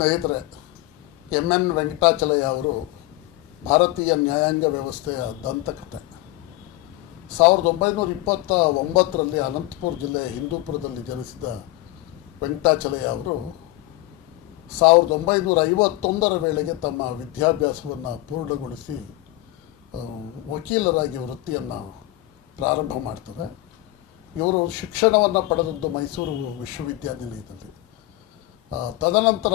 ಸ್ನೇಹಿತರೆ, M.N.Venkatachalaiah ಅವರು ಭಾರತೀಯ ನ್ಯಾಯಾಂಗ ವ್ಯವಸ್ಥೆಯ ದಂತಕಥೆ. 1929ರಲ್ಲಿ ಅನಂತಪುರ ಜಿಲ್ಲೆ ಹಿಂದೂಪುರದಲ್ಲಿ ಜನಿಸಿದ ವೆಂಕಟಾಚಲಯ್ಯ ಅವರು 1951ರ ವೇಳೆಗೆ ತಮ್ಮ ವಿದ್ಯಾಭ್ಯಾಸವನ್ನು ಪೂರ್ಣಗೊಳಿಸಿ ವಕೀಲರಾಗಿ ವೃತ್ತಿಯನ್ನು ಪ್ರಾರಂಭ ಮಾಡ್ತಾರೆ. ಇವರು ಶಿಕ್ಷಣವನ್ನು ಪಡೆದದ್ದು ಮೈಸೂರು ವಿಶ್ವವಿದ್ಯಾನಿಲಯದಲ್ಲಿ. ತದನಂತರ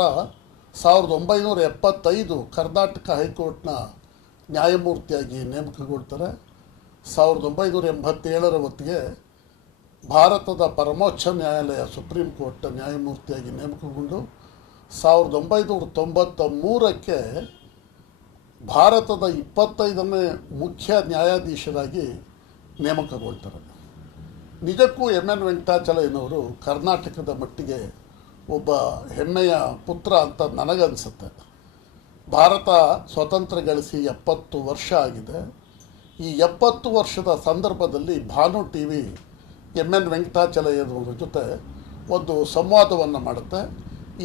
1975 ಕರ್ನಾಟಕ ಹೈಕೋರ್ಟ್ನ ನ್ಯಾಯಮೂರ್ತಿಯಾಗಿ ನೇಮಕಗೊಳ್ತಾರೆ. 1987ರ ಹೊತ್ತಿಗೆ ಭಾರತದ ಪರಮೋಚ್ಚ ನ್ಯಾಯಾಲಯ ಸುಪ್ರೀಂ ಕೋರ್ಟ್ ನ್ಯಾಯಮೂರ್ತಿಯಾಗಿ ನೇಮಕಗೊಂಡು 1993ಕ್ಕೆ ಭಾರತದ 25ನೇ ಮುಖ್ಯ ನ್ಯಾಯಾಧೀಶರಾಗಿ ನೇಮಕಗೊಳ್ತಾರೆ. ನಿಜಕ್ಕೂ M.N.Venkatachalaiahನವರು ಕರ್ನಾಟಕದ ಮಟ್ಟಿಗೆ ಒಬ್ಬ ಹೆಮ್ಮೆಯ ಪುತ್ರ ಅಂತ ನನಗನ್ಸುತ್ತೆ. ಭಾರತ ಸ್ವತಂತ್ರ ಗಳಿಸಿ 70 ವರ್ಷ ಆಗಿದೆ. ಈ 70 ವರ್ಷದ ಸಂದರ್ಭದಲ್ಲಿ BHANU TV M.N.Venkatachalaiahನವರ ಜೊತೆ ಒಂದು ಸಂವಾದವನ್ನು ಮಾಡುತ್ತೆ.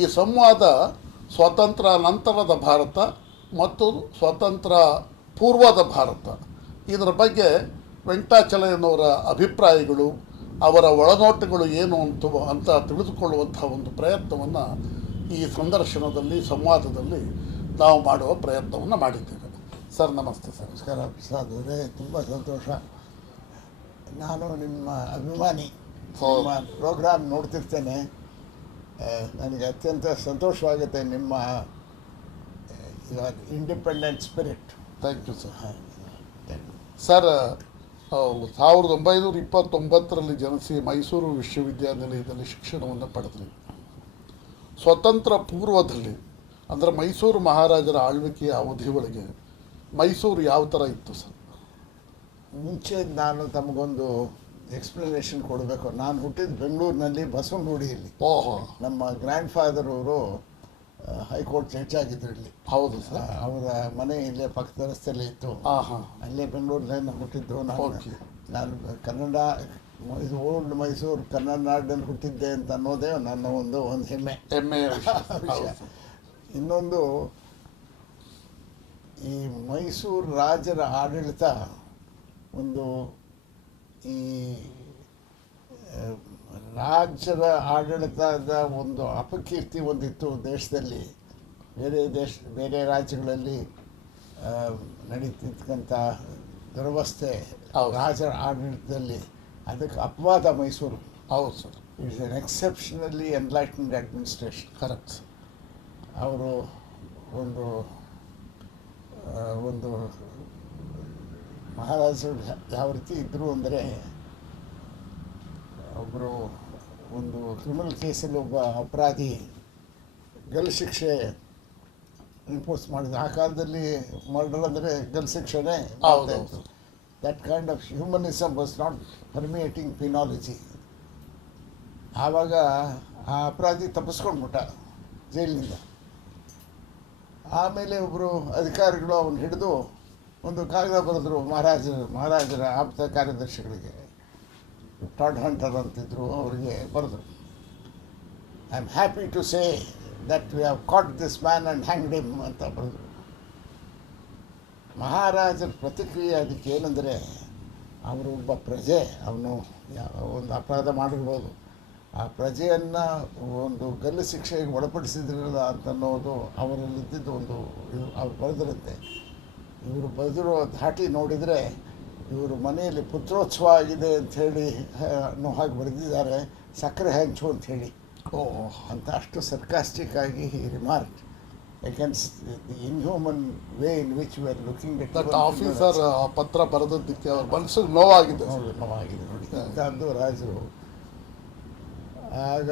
ಈ ಸಂವಾದ ಸ್ವಾತಂತ್ರ್ಯ ನಂತರದ ಭಾರತ ಮತ್ತು ಸ್ವಾತಂತ್ರ್ಯ ಪೂರ್ವದ ಭಾರತ, ಇದರ ಬಗ್ಗೆ ವೆಂಕಟಾಚಲಯ್ಯನವರ ಅಭಿಪ್ರಾಯಗಳು, ಅವರ ಒಳನೋಟಗಳು ಏನು ಅಂತ ತಿಳಿದುಕೊಳ್ಳುವಂಥ ಒಂದು ಪ್ರಯತ್ನವನ್ನು ಈ ಸಂದರ್ಶನದಲ್ಲಿ, ಸಂವಾದದಲ್ಲಿ ನಾವು ಮಾಡುವ ಪ್ರಯತ್ನವನ್ನು ಮಾಡಿದ್ದೇವೆ. ಸರ್ ನಮಸ್ತೆ. ಸರ್ ನಮಸ್ಕಾರ ಪ್ರಸಾದ್ ಅವರೇ, ತುಂಬ ಸಂತೋಷ. ನಾನು ನಿಮ್ಮ ಅಭಿಮಾನಿ, ನಿಮ್ಮ ಪ್ರೋಗ್ರಾಮ್ ನೋಡ್ತಿರ್ತೇನೆ. ನನಗೆ ಅತ್ಯಂತ ಸಂತೋಷವಾಗುತ್ತೆ ನಿಮ್ಮ independent spirit. Thank you sir. Sir 1929ರಲ್ಲಿ ಜನಿಸಿ ಮೈಸೂರು ವಿಶ್ವವಿದ್ಯಾನಿಲಯದಲ್ಲಿ ಶಿಕ್ಷಣವನ್ನು ಪಡೆದ್ರಿ. ಸ್ವತಂತ್ರ ಪೂರ್ವದಲ್ಲಿ ಅಂದರೆ ಮೈಸೂರು ಮಹಾರಾಜರ ಆಳ್ವಿಕೆಯ ಅವಧಿ ಒಳಗೆ ಮೈಸೂರು ಯಾವ ಥರ ಇತ್ತು ಸರ್? ಮುಂಚೆ ನಾನು ತಮಗೊಂದು ಎಕ್ಸ್ಪ್ಲನೇಷನ್ ಕೊಡಬೇಕು. ನಾನು ಹುಟ್ಟಿದ ಬೆಂಗಳೂರಿನಲ್ಲಿ ಬಸವನಗುಡಿಯಲ್ಲಿ. ಓಹೋ. ನಮ್ಮ ಗ್ರ್ಯಾಂಡ್ ಫಾದರ್ ಅವರು ಹೈಕೋರ್ಟ್ ಜಡ್ಜ್ ಆಗಿದ್ರು ಇಲ್ಲಿ. ಹೌದು ಸರ್. ಅವರ ಮನೆ ಇಲ್ಲೇ ಪಕ್ಕದ ರಸ್ತೆಯಲ್ಲೇ ಇತ್ತು. ಅಲ್ಲೇ ಬೆಂಗಳೂರಿನಲ್ಲಿ ಹುಟ್ಟಿದ್ದು. ನಾನು ಕನ್ನಡ, ಇದು ಓಲ್ಡ್ ಮೈಸೂರು ಕನ್ನಡ ನಾಡಿನಲ್ಲಿ ಹುಟ್ಟಿದ್ದೆ ಅಂತ ಅನ್ನೋದೇ ನನ್ನ ಒಂದು ಹೆಮ್ಮೆಯ ವಿಷಯ. ಇನ್ನೊಂದು, ಈ ಮೈಸೂರು ರಾಜರ ಆಡಳಿತ ಒಂದು, ಈ ರಾಜರ ಆಡಳಿತದ ಒಂದು ಅಪಕೀರ್ತಿ ಒಂದಿತ್ತು ದೇಶದಲ್ಲಿ. ಬೇರೆ ರಾಜ್ಯಗಳಲ್ಲಿ ನಡೀತಿರ್ತಕ್ಕಂಥ ದುರವಸ್ಥೆ ರಾಜರ ಆಡಳಿತದಲ್ಲಿ, ಅದಕ್ಕೆ ಅಪವಾದ ಮೈಸೂರು. ಹೌದು sir. It's an exceptionally enlightened administration. Correct. ಅವರು ಒಂದು ಮಹಾರಾಜರು ಯಾವ ರೀತಿ ಇದ್ದರು ಅಂದರೆ, ಒಬ್ಬರು ಒಂದು ಕ್ರಿಮಿನಲ್ ಕೇಸಲ್ಲಿ ಒಬ್ಬ ಅಪರಾಧಿ ಗಲ್ಲು ಶಿಕ್ಷೆ ಇಂಪೋಸ್ ಮಾಡಿದ್ರು. ಆ ಕಾಲದಲ್ಲಿ ಮರ್ಡರ್ ಅಂದರೆ ಗಲ್ಲು ಶಿಕ್ಷೆನೇ. That kind of humanism was not permeating penology. ಆವಾಗ ಆ ಅಪರಾಧಿ ತಪ್ಪಿಸ್ಕೊಂಡ್ಬಿಟ್ಟ ಜೈಲಿನಿಂದ. ಆಮೇಲೆ ಒಬ್ಬರು ಅಧಿಕಾರಿಗಳು ಅವನು ಹಿಡಿದು ಒಂದು ಕಾಗದ ಬರೆದ್ರು ಮಹಾರಾಜರ ಆಪ್ತ ಕಾರ್ಯದರ್ಶಿಗಳಿಗೆ. ಟಾಡ್ ಹಂಟರ್ ಅಂತಿದ್ರು, ಅವರಿಗೆ ಬರೆದ್ರು, I am happy to say that we have caught this man and hanged him ಅಂತ ಬರೆದ್ರು. ಮಹಾರಾಜರ ಪ್ರತಿಕ್ರಿಯೆ ಅದಕ್ಕೆ ಏನಂದರೆ, ಅವರು ಒಬ್ಬ ಪ್ರಜೆ, ಅವನು ಒಂದು ಅಪರಾಧ ಮಾಡಿರ್ಬೋದು, ಆ ಪ್ರಜೆಯನ್ನು ಒಂದು ಗಲ್ಲು ಶಿಕ್ಷೆಗೆ ಒಳಪಡಿಸಿದ್ರಲ್ಲ ಅಂತನ್ನೋದು ಅವರಲ್ಲಿದ್ದಿದ್ದು ಒಂದು ಇದು. ಅವ್ರು ಬರೆದಿರುತ್ತೆ. ಇವರು ಬರೆದಿರೋ ಧಾಟಿ ನೋಡಿದರೆ ಇವರು ಮನೆಯಲ್ಲಿ ಪುತ್ರೋತ್ಸವ ಆಗಿದೆ ಅಂಥೇಳಿ ಅನ್ನೋ ಹಾಗೆ ಬರೆದಿದ್ದಾರೆ, ಸಕ್ಕರೆ ಹಂಚು ಅಂಥೇಳಿ ಅಂತ. ಅಷ್ಟು ಸರ್ಕಾಸ್ಟಿಕ್ ಆಗಿ remark against the inhuman way in which we are looking at that officer. ಪತ್ರ ಬರೆದದ್ದಕ್ಕೆ ಅವ್ರ ಮನಸ್ಸಿಗೆ ನೋವಾಗಿದೆ. ನೋವಾಗಿದೆ ನೋಡಿ ಅಂಥದ್ದು ರಾಜರು. ಆಗ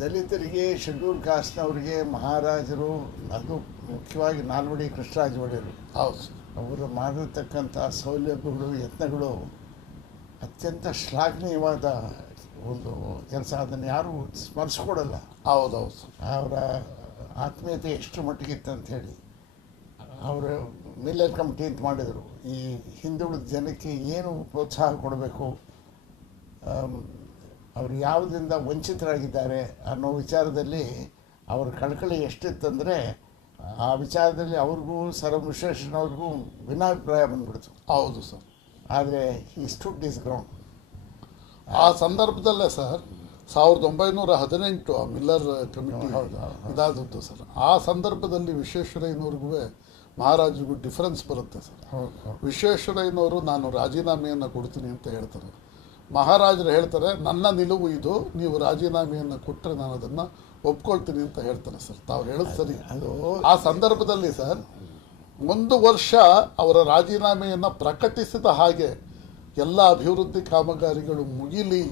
ದಲಿತರಿಗೆ, ಶೆಡ್ಯೂಲ್ ಕಾಸ್ಟ್ನವರಿಗೆ ಮಹಾರಾಜರು, ಅದು ಮುಖ್ಯವಾಗಿ ನಾಲ್ವಡಿ ಕೃಷ್ಣರಾಜ ಒಡೆಯರು, ಅವರು ಮಾಡಿರ್ತಕ್ಕಂಥ ಸೌಲಭ್ಯಗಳು, ಯತ್ನಗಳು ಅತ್ಯಂತ ಶ್ಲಾಘನೀಯವಾದ ಒಂದು ಕೆಲಸ. ಅದನ್ನು ಯಾರೂ ಸ್ಮರಿಸ್ಕೊಡಲ್ಲ. ಹೌದೌದು. ಅವರ ಆತ್ಮೀಯತೆ ಎಷ್ಟು ಮಟ್ಟಿಗಿತ್ತು ಅಂಥೇಳಿ ಅವರು ಮಿಲ್ಲರ್ ಕಮಿಟಿ ಅಂತ ಮಾಡಿದರು. ಈ ಹಿಂದುಳಿದ ಜನಕ್ಕೆ ಏನು ಪ್ರೋತ್ಸಾಹ ಕೊಡಬೇಕು, ಅವರು ಯಾವುದರಿಂದ ವಂಚಿತರಾಗಿದ್ದಾರೆ ಅನ್ನೋ ವಿಚಾರದಲ್ಲಿ ಅವ್ರ ಕಳಕಳಿ ಎಷ್ಟಿತ್ತಂದರೆ ಆ ವಿಚಾರದಲ್ಲಿ ಅವ್ರಿಗೂ ಸರ್ ವಿಶ್ವೇಶ್ವರಯ್ಯನವ್ರಿಗೂ ಭಿನ್ನಾಭಿಪ್ರಾಯ ಬಂದ್ಬಿಡ್ತು. ಹೌದು ಸರ್. ಆದರೆ ಈ ಸ್ಟುಡ್ ಇಸ್ ಗ್ರೌಂಡ್. ಆ ಸಂದರ್ಭದಲ್ಲೇ ಸರ್ 1918 ಆ ಮಿಲ್ಲರ್ ಕಮಿಟಿ ಇದಾದದ್ದು ಸರ್. ಆ ಸಂದರ್ಭದಲ್ಲಿ ವಿಶ್ವೇಶ್ವರಯ್ಯನವ್ರಿಗೂ ಮಹಾರಾಜರಿಗೂ ಡಿಫರೆನ್ಸ್ ಬರುತ್ತೆ ಸರ್. ವಿಶ್ವೇಶ್ವರಯ್ಯನವರು ನಾನು ರಾಜೀನಾಮೆಯನ್ನು ಕೊಡ್ತೀನಿ ಅಂತ ಹೇಳ್ತಾರೆ. ಮಹಾರಾಜರು ಹೇಳ್ತಾರೆ ನನ್ನ ನಿಲುವು ಇದು, ನೀವು ರಾಜೀನಾಮೆಯನ್ನು ಕೊಟ್ಟರೆ ನಾನು ಅದನ್ನು ಒಪ್ಕೊಳ್ತೀನಿ ಅಂತ ಹೇಳ್ತಾರೆ ಸರ್. ತಾವು ಹೇಳೋದು ಸರಿ. ಆ ಸಂದರ್ಭದಲ್ಲಿ ಸರ್ 1 ವರ್ಷ ಅವರ ರಾಜೀನಾಮೆಯನ್ನು ಪ್ರಕಟಿಸಿದ ಹಾಗೆ ಎಲ್ಲ ಅಭಿವೃದ್ಧಿ ಕಾಮಗಾರಿಗಳು ಮುಗಿಲಿ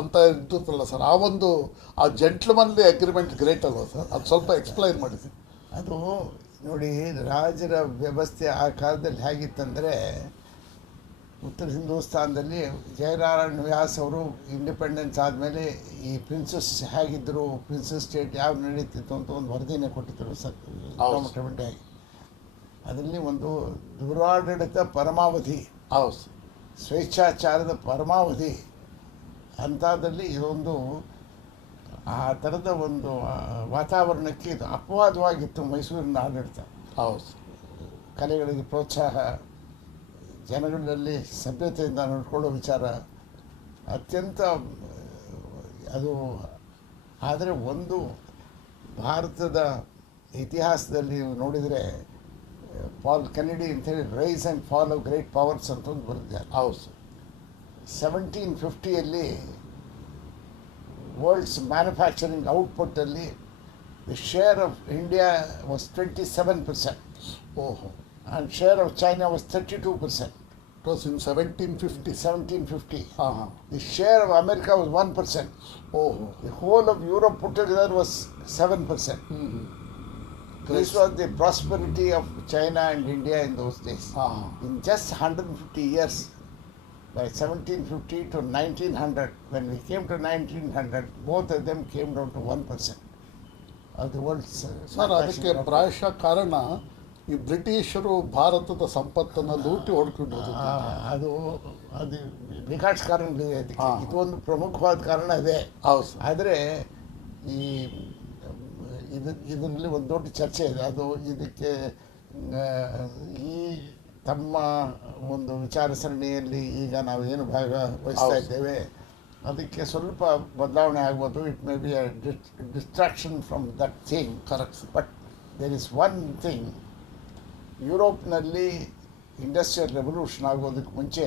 ಅಂತ ಇರ್ತಲ್ಲ ಸರ್. ಆ ಜೆಂಟ್ಲ್ಮನ್ಲಿ ಅಗ್ರಿಮೆಂಟ್ ಗ್ರೇಟ್ ಅಲ್ವಾ ಸರ್? ಅದು ಸ್ವಲ್ಪ ಎಕ್ಸ್ಪ್ಲೈನ್ ಮಾಡಿಸಿ. ಅದು ನೋಡಿ, ರಾಜರ ವ್ಯವಸ್ಥೆ ಆ ಕಾಲದಲ್ಲಿ ಹೇಗಿತ್ತಂದರೆ, ಉತ್ತರ ಹಿಂದೂಸ್ತಾನದಲ್ಲಿ ಜಯನಾರಾಯಣ ವ್ಯಾಸ್ ಅವರು ಇಂಡಿಪೆಂಡೆನ್ಸ್ ಆದಮೇಲೆ ಈ ಪ್ರಿನ್ಸಸ್ ಹೇಗಿದ್ದರು, ಪ್ರಿನ್ಸಸ್ ಸ್ಟೇಟ್ ಯಾವ ನಡೀತಿತ್ತು ಅಂತ ಒಂದು ವರದಿನೇ ಕೊಟ್ಟಿದ್ದರು ಸರ್ ಗೌರ್ಮೆಂಟಾಗಿ. ಅದರಲ್ಲಿ ಒಂದು ದುರಾಡಳಿತ ಪರಮಾವಧಿ, ಸ್ವೇಚ್ಛಾಚಾರದ ಪರಮಾವಧಿ ಅಂಥದ್ರಲ್ಲಿ ಇದೊಂದು ಆ ಥರದ ಒಂದು ವಾತಾವರಣಕ್ಕೆ ಇದು ಅಪವಾದವಾಗಿತ್ತು ಮೈಸೂರಿನ ಆಡಳಿತ. ಕಲೆಗಳಿಗೆ ಪ್ರೋತ್ಸಾಹ, ಜನಗಳಲ್ಲಿ ಸಭ್ಯತೆಯಿಂದ ನಡ್ಕೊಳ್ಳೋ ವಿಚಾರ ಅತ್ಯಂತ ಅದು. ಆದರೆ ಒಂದು ಭಾರತದ ಇತಿಹಾಸದಲ್ಲಿ ನೋಡಿದರೆ ಪಾಲ್ ಕೆನೆಡಿ ಅಂಥೇಳಿ rise and fall of great powers ಅಂತ ಒಂದು ಬರೆದಿದ್ದಾರೆ. 1750 ವರ್ಲ್ಡ್ಸ್ ಮ್ಯಾನುಫ್ಯಾಕ್ಚರಿಂಗ್ ಔಟ್ಪುಟ್ಟಲ್ಲಿ the share of India was 27%. And share of China was 32%. It was in 1750. 1750. The share of America was 1%. The whole of Europe put together was 7%. This was the prosperity of China and India in those days. In just 150 years, by 1750 to 1900, when we came to 1900, both of them came down to 1% of the world's. Sir, ಅದಕ್ಕೆ ಪ್ರಾಯಶಃ ಕಾರಣ ಈ ಬ್ರಿಟಿಷರು ಭಾರತದ ಸಂಪತ್ತನ್ನು ಲೂಟಿ ಹೊಡ್ಕೊಂಡು ಅದು ಬೇಕಾದ ಕಾರಣಗಳಿದೆ. ಅದಕ್ಕೆ ಇದೊಂದು ಪ್ರಮುಖವಾದ ಕಾರಣ ಇದೆ. ಆದರೆ ಇದರಲ್ಲಿ ಒಂದು ದೊಡ್ಡ ಚರ್ಚೆ ಇದೆ. ಅದು ಇದಕ್ಕೆ ಈ ತಮ್ಮ ಒಂದು ವಿಚಾರ ಸರಣಿಯಲ್ಲಿ ಈಗ ನಾವು ಏನು ಭಾಗವಹಿಸ್ತಾ ಇದ್ದೇವೆ ಅದಕ್ಕೆ ಸ್ವಲ್ಪ ಬದಲಾವಣೆ ಆಗ್ಬೋದು. It may be a distraction from that thing. Correct. But there is one thing, ಯುರೋಪ್ನಲ್ಲಿ ಇಂಡಸ್ಟ್ರಿಯಲ್ ರೆವಲ್ಯೂಷನ್ ಆಗೋದಕ್ಕೆ ಮುಂಚೆ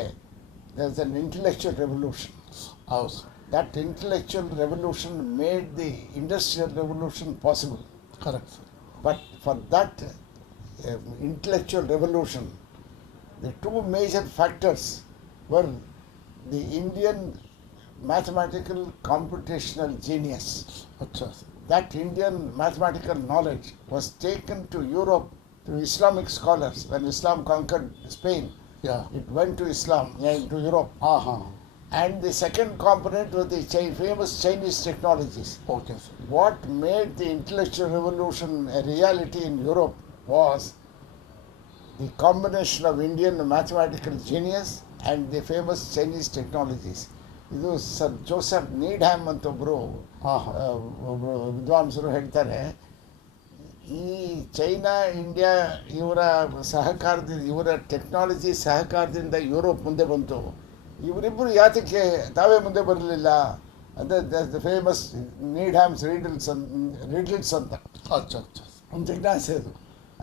there is an intellectual revolution. That intellectual revolution made the industrial revolution possible. Correct. But for that intellectual revolution, the two major factors were the Indian mathematical computational genius. That Indian mathematical knowledge was taken to Europe, to Islamic scholars. When Islam conquered Spain, it went to Islam, to Europe. And the second component was the famous Chinese technologies. What made the intellectual revolution a reality in Europe was the combination of Indian mathematical genius and the famous Chinese technologies. ಇದು sir Joseph ನೀಡ್ಹ್ಯಾಮ್ ಅಂತ ಒಬ್ಬರು ವಿದ್ವಾಂಸರು ಹೇಳ್ತಾರೆ, ಈ China India ಇವರ ಸಹಕಾರದಿಂದ, ಇವರ technology ಸಹಕಾರದಿಂದ ಯುರೋಪ್ ಮುಂದೆ ಬಂತು. ಇವರಿಬ್ಬರು ಯಾತಕ್ಕೆ ತಾವೇ ಮುಂದೆ ಬರಲಿಲ್ಲ ಅಂದರೆ ದ ಫೇಮಸ್ ನೀಡ್ಹ್ಯಾಮ್ಸ್ ರೀಡಲ್ಸ್ ಅಂತ ಒಂದು ಜಿಜ್ಞಾಸೆ ಅದು.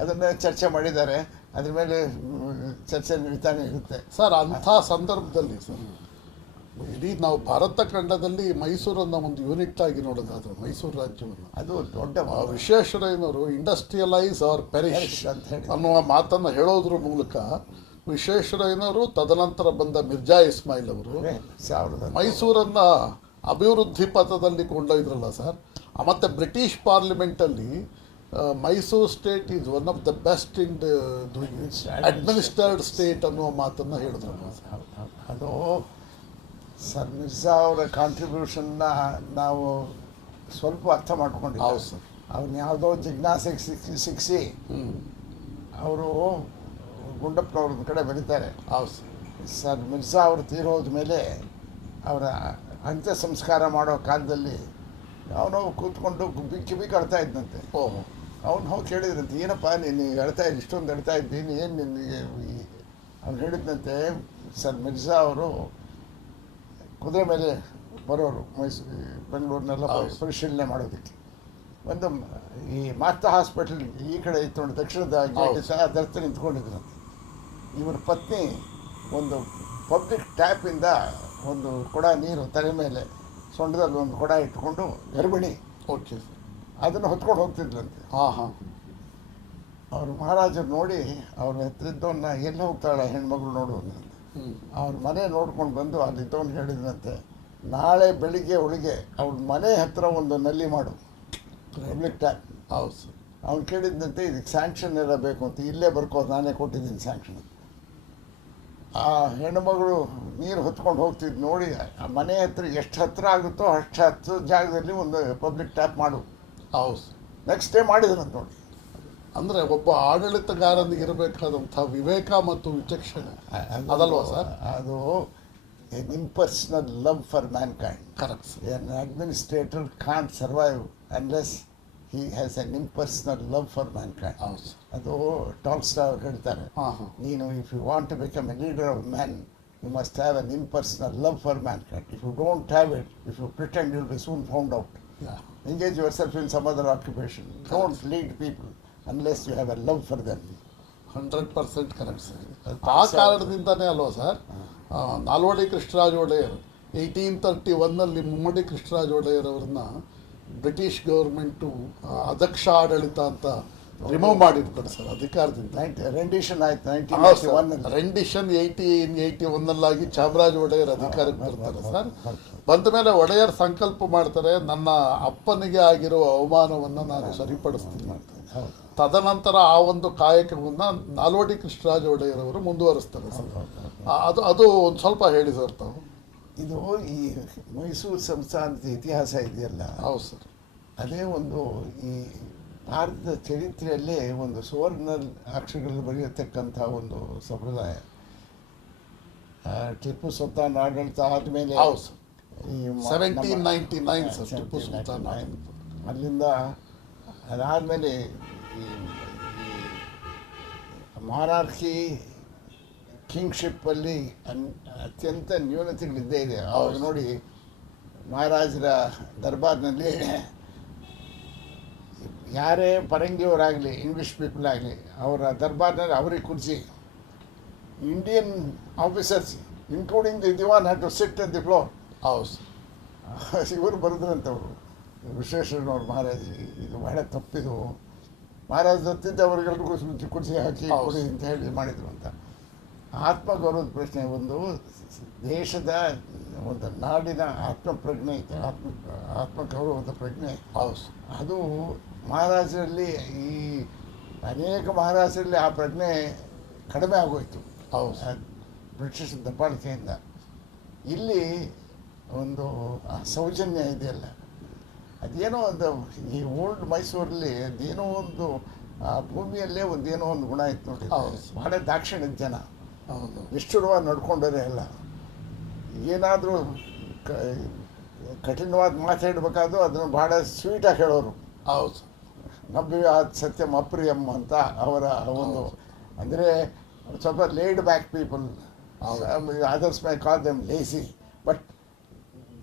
ಅದನ್ನು ಚರ್ಚೆ ಮಾಡಿದ್ದಾರೆ. ಅದ್ರ ಮೇಲೆ ಚರ್ಚೆ ನಡೀತಾನೆ ಇರುತ್ತೆ ಸರ್. ಅಂಥ ಸಂದರ್ಭದಲ್ಲಿ ಸರ್ ಇಡೀ ನಾವು ಭಾರತ ಖಂಡದಲ್ಲಿ ಮೈಸೂರನ್ನು ಒಂದು ಯೂನಿಟ್ ಆಗಿ ನೋಡೋದಾದ್ರೆ ಮೈಸೂರು ರಾಜ್ಯವನ್ನು, ಅದು ದೊಡ್ಡ ವಿಶ್ವೇಶ್ವರಯ್ಯನವರು ಇಂಡಸ್ಟ್ರಿಯಲೈಸ್ ಆರ್ ಪೆರಿಶ್ ಅನ್ನುವ ಮಾತನ್ನು ಹೇಳೋದ್ರ ಮೂಲಕ ವಿಶ್ವೇಶ್ವರಯ್ಯನವರು, ತದನಂತರ ಬಂದ ಮಿರ್ಜಾ ಇಸ್ಮಾಯಿಲ್ ಅವರು ಮೈಸೂರನ್ನು ಅಭಿವೃದ್ಧಿ ಪಥದಲ್ಲಿ ಕೊಂಡೊಯ್ದ್ರಲ್ಲ ಸರ್. ಮತ್ತು ಬ್ರಿಟಿಷ್ ಪಾರ್ಲಿಮೆಂಟಲ್ಲಿ Mysore state is one of the best in administered state ಅನ್ನುವ ಮಾತನ್ನು ಹೇಳಿದ್ರಲ್ಲ ಸರ್. ಅದು ಸರ್ ಮಿರ್ಜಾ ಅವರ ಕಾಂಟ್ರಿಬ್ಯೂಷನ್ನ ನಾವು ಸ್ವಲ್ಪ ಅರ್ಥ ಮಾಡ್ಕೊಂಡಿದ್ದೀವಿ. ಹೌದು ಸರ್. ಅವ್ರನ್ನ ಯಾವುದೋ ಜಿಜ್ಞಾಸೆಗೆ ಸಿಕ್ಕಿಸಿ ಅವರು ಗುಂಡಪ್ಪನವ್ರ ಕಡೆ ಬರೀತಾರೆ. ಸರ್ ಮಿರ್ಜಾ ಅವರು ತೀರೋದ ಮೇಲೆ ಅವರ ಅಂತ್ಯ ಸಂಸ್ಕಾರ ಮಾಡೋ ಕಾಲದಲ್ಲಿ ಅವನು ಕೂತ್ಕೊಂಡು ಕಿವಿ ಕಳ್ತಾ ಇದ್ದಂತೆ. ಓಹೋ. ಅವ್ನು ಹೋಗಿ ಕೇಳಿದ್ರಂತೆ, ಏನಪ್ಪ ನೀನು ಹೇಳ್ತಾ ಇದ್ದು, ಇಷ್ಟೊಂದು ಹೇಳ್ತಾ ಇದ್ದೀನಿ, ಏನು ನಿನಗೆ? ಅವ್ನು ಹೇಳಿದಂತೆ, ಸರ್ ಮಿರ್ಜಾ ಅವರು ಕುದುರೆ ಮೇಲೆ ಬರೋರು ಬೆಂಗಳೂರಿನೆಲ್ಲ ಪರಿಶೀಲನೆ ಮಾಡೋದಕ್ಕೆ. ಒಂದು ಈ ಮಾತಾ ಹಾಸ್ಪಿಟಲ್ ಈ ಕಡೆ ಇತ್ತು ನೋಡಿ, ದಕ್ಷಿಣದ ಗೇಟ್ ಸಹ ಅದರ ಹತ್ರ ನಿಂತ್ಕೊಂಡಿದ್ರಂತೆ. ಇವರ ಪತ್ನಿ ಒಂದು ಪಬ್ಲಿಕ್ ಟ್ಯಾಪಿಂದ ಒಂದು ಕೊಡ ನೀರು ತಲೆ ಮೇಲೆ ಸೊಂಟದಲ್ಲಿ ಒಂದು ಕೊಡ ಇಟ್ಕೊಂಡು ಗರ್ಭಿಣಿ, ಓಕೆ, ಅದನ್ನು ಹೊತ್ಕೊಂಡು ಹೋಗ್ತಿದ್ರಂತೆ. ಹಾಂ ಹಾಂ. ಅವರು ಮಹಾರಾಜರು ನೋಡಿ ಅವ್ರ ಹತ್ತಿದ್ದವನ್ನ ಎಲ್ಲಿ ಹೋಗ್ತಾಳೆ ಹೆಣ್ಮಗಳು ನೋಡು ಅಂತ. ಅವ್ರ ಮನೆ ನೋಡ್ಕೊಂಡು ಬಂದು ಅಲ್ಲಿದ್ದವನು ಹೇಳಿದ್ರಂತೆ, ನಾಳೆ ಬೆಳಿಗ್ಗೆ ಒಳಗೆ ಅವ್ರ ಮನೆ ಹತ್ರ ಒಂದು ನಲ್ಲಿ ಮಾಡು, ಪಬ್ಲಿಕ್ ಟ್ಯಾಪ್. ಹೌದು ಸರ್. ಅವ್ನು ಕೇಳಿದ್ದಂತೆ, ಇದಕ್ಕೆ ಸ್ಯಾಂಕ್ಷನ್ ಎಲ್ಲ ಬೇಕು ಅಂತ. ಇಲ್ಲೇ ಬರ್ಕೋದು, ನಾನೇ ಕೊಟ್ಟಿದ್ದೀನಿ ಸ್ಯಾಂಕ್ಷನ್. ಆ ಹೆಣ್ಣುಮಗಳು ನೀರು ಹೊತ್ಕೊಂಡು ಹೋಗ್ತಿದ್ದು ನೋಡಿ, ಆ ಮನೆ ಹತ್ರ ಎಷ್ಟು ಹತ್ತಿರ ಆಗುತ್ತೋ ಅಷ್ಟು ಹತ್ತು ಜಾಗದಲ್ಲಿ ಒಂದು ಪಬ್ಲಿಕ್ ಟ್ಯಾಪ್ ಮಾಡು. ಹೌದು. ನೆಕ್ಸ್ಟ್ ಡೇ ಮಾಡಿದ್ರಂತ ನೋಡಿ. ಅಂದರೆ ಒಬ್ಬ ಆಡಳಿತಗಾರನಿಗೆ ಇರಬೇಕಾದಂಥ ವಿವೇಕ ಮತ್ತು ವಿಚಕ್ಷಣೆ ಅದಲ್ವಾ ಸರ್? ಅದು an impersonal love for mankind. Correct, sir. An administrator can't survive unless he has an impersonal love for mankind. ಹೌದು. ಅದು ಟಾಲ್ಸ್ಟಾಯ್ ಅವ್ರು ಹೇಳ್ತಾರೆ, ನೀನು if you want to become a leader of man, you must have an impersonal love for mankind. If you don't have it, if you pretend, you will be soon found out. Engage yourself in some other occupation. Don't lead people unless you have a love for them. 100% correct sir. ಆ ಕಾರಣದಿಂದನೇ ಅಲ್ವಾ sir, Nalvadi Krishnaraja Wadiyar 1831 ಮುಮ್ಮಡಿ ಕೃಷ್ಣರಾಜ ಒಡೆಯರ್ ಅವ್ರನ್ನ British government ಅದಕ್ಷ ಆಡಳಿತ ಅಂತ remove ಮಾಡಿರ್ತಾರೆ sir ಅಧಿಕಾರದಿಂದ. Rendition ಆಯ್ತು 1981. Rendition 1881 Chamaraja Wadiyar ಅಧಿಕಾರಕ್ಕೆ ಬರ್ತಾರೆ ಸರ್. ಬಂದ ಮೇಲೆ ಒಡೆಯರ್ ಸಂಕಲ್ಪ ಮಾಡ್ತಾರೆ, ನನ್ನ ಅಪ್ಪನಿಗೆ ಆಗಿರುವ ಅವಮಾನವನ್ನು ನಾನು ಸರಿಪಡಿಸ್ತೀನಿ ಮಾಡ್ತಾರೆ. ತದನಂತರ ಆ ಒಂದು ಕಾಯಕವನ್ನು ನಾಲ್ವಡಿ ಕೃಷ್ಣರಾಜ ಒಡೆಯರ್ ಅವರು ಮುಂದುವರಿಸ್ತಾರೆ ಸರ್. ಅದು ಒಂದು ಸ್ವಲ್ಪ ಹೇಳಿ ಸರ್ ತಾವು. ಇದು ಈ ಮೈಸೂರು ಸಂಸ್ಥಾನದ ಇತಿಹಾಸ ಇದೆಯಲ್ಲ, ಹೌದು ಸರ್, ಅದೇ ಒಂದು ಈ ಭಾರತದ ಚರಿತ್ರೆಯಲ್ಲೇ ಒಂದು ಸುವರ್ಣ ಅಕ್ಷರಗಳಲ್ಲಿ ಬರೆಯತಕ್ಕಂಥ ಒಂದು ಸಂಪ್ರದಾಯ. ಟಿಪ್ಪು ಸುಲ್ತಾನ್ ಆಡಳಿತ ಆದಮೇಲೆ ಈ 1799 ಸರ್ ಟಿಪ್ಪು ಸುಲ್ತಾನ್ ಅಲ್ಲಿಂದ ಅದಾದಮೇಲೆ ಈ ಮಾರಾರ್ಕಿ ಕಿಂಗ್ಶಿಪ್ಪಲ್ಲಿ ಅತ್ಯಂತ ನ್ಯೂನತೆಗಳಿದ್ದೇ ಇದೆ. ಅವಾಗ ನೋಡಿ, ಮಹಾರಾಜರ ದರ್ಬಾರ್ನಲ್ಲಿ ಯಾರೇ ಪರಂಗಿಯವರಾಗಲಿ, ಇಂಗ್ಲೀಷ್ ಪೀಪಲ್ ಆಗಲಿ, ಅವರ ದರ್ಬಾರ್ನಲ್ಲಿ ಅವರಿಗೆ ಕುರ್ಚಿ. Indian officers including the diwan had to sit at the floor. ಹೌದು. ಇವರು ಬರೆದ್ರಂತವರು ವಿಶ್ವೇಶ್ವರಯ್ಯನವ್ರು, ಮಹಾರಾಜ್ ಇದು ಬಹಳ ತಪ್ಪಿದು, ಮಹಾರಾಜ್ ಗೊತ್ತಿದ್ದ ಅವ್ರಿಗೆಲ್ರಿಗೂ ಕುರ್ಚಿ ಹಾಕಿ ಕೊಡಿ ಅಂತ ಹೇಳಿ ಮಾಡಿದರು ಅಂತ. ಆತ್ಮಗೌರವದ ಪ್ರಶ್ನೆ, ಒಂದು ದೇಶದ ಒಂದು ನಾಡಿನ ಆತ್ಮಪ್ರಜ್ಞೆ ಐತೆ, ಆತ್ಮಗೌರವದ ಪ್ರಜ್ಞೆ, ಅದು ಮಹಾರಾಜರಲ್ಲಿ, ಈ ಅನೇಕ ಮಹಾರಾಜರಲ್ಲಿ ಆ ಪ್ರಜ್ಞೆ ಕಡಿಮೆ ಆಗೋಯ್ತು ಬ್ರಿಟಿಷ್ ದಬ್ಬಾಳಿಕೆಯಿಂದ. ಇಲ್ಲಿ ಒಂದು ಸೌಜನ್ಯ ಇದೆಯಲ್ಲ, ಅದೇನೋ ಒಂದು ಈ ಓಲ್ಡ್ ಮೈಸೂರಲ್ಲಿ ಅದೇನೋ ಒಂದು ಆ ಭೂಮಿಯಲ್ಲೇ ಒಂದೇನೋ ಒಂದು ಗುಣ ಇತ್ತು ನೋಡಿ. ಭಾಳ ದಾಕ್ಷಿಣ್ಯದ ಜನ, ನಿಷ್ಠುರವಾಗಿ ನಡ್ಕೊಂಡರೆ ಎಲ್ಲ. ಏನಾದರೂ ಕಠಿಣವಾದ ಮಾತಾಡಬೇಕಾದ್ರೂ ಅದನ್ನು ಭಾಳ ಸ್ವೀಟಾಗಿ ಹೇಳೋರು. ಹೌದು. ನವ್ಯಾತ್ ಸತ್ಯಂ ಅಪ್ರಿಯಂ ಅಂತ ಅವರ ಒಂದು, ಅಂದರೆ ಸ್ವಲ್ಪ laid back people. Others my call them lazy,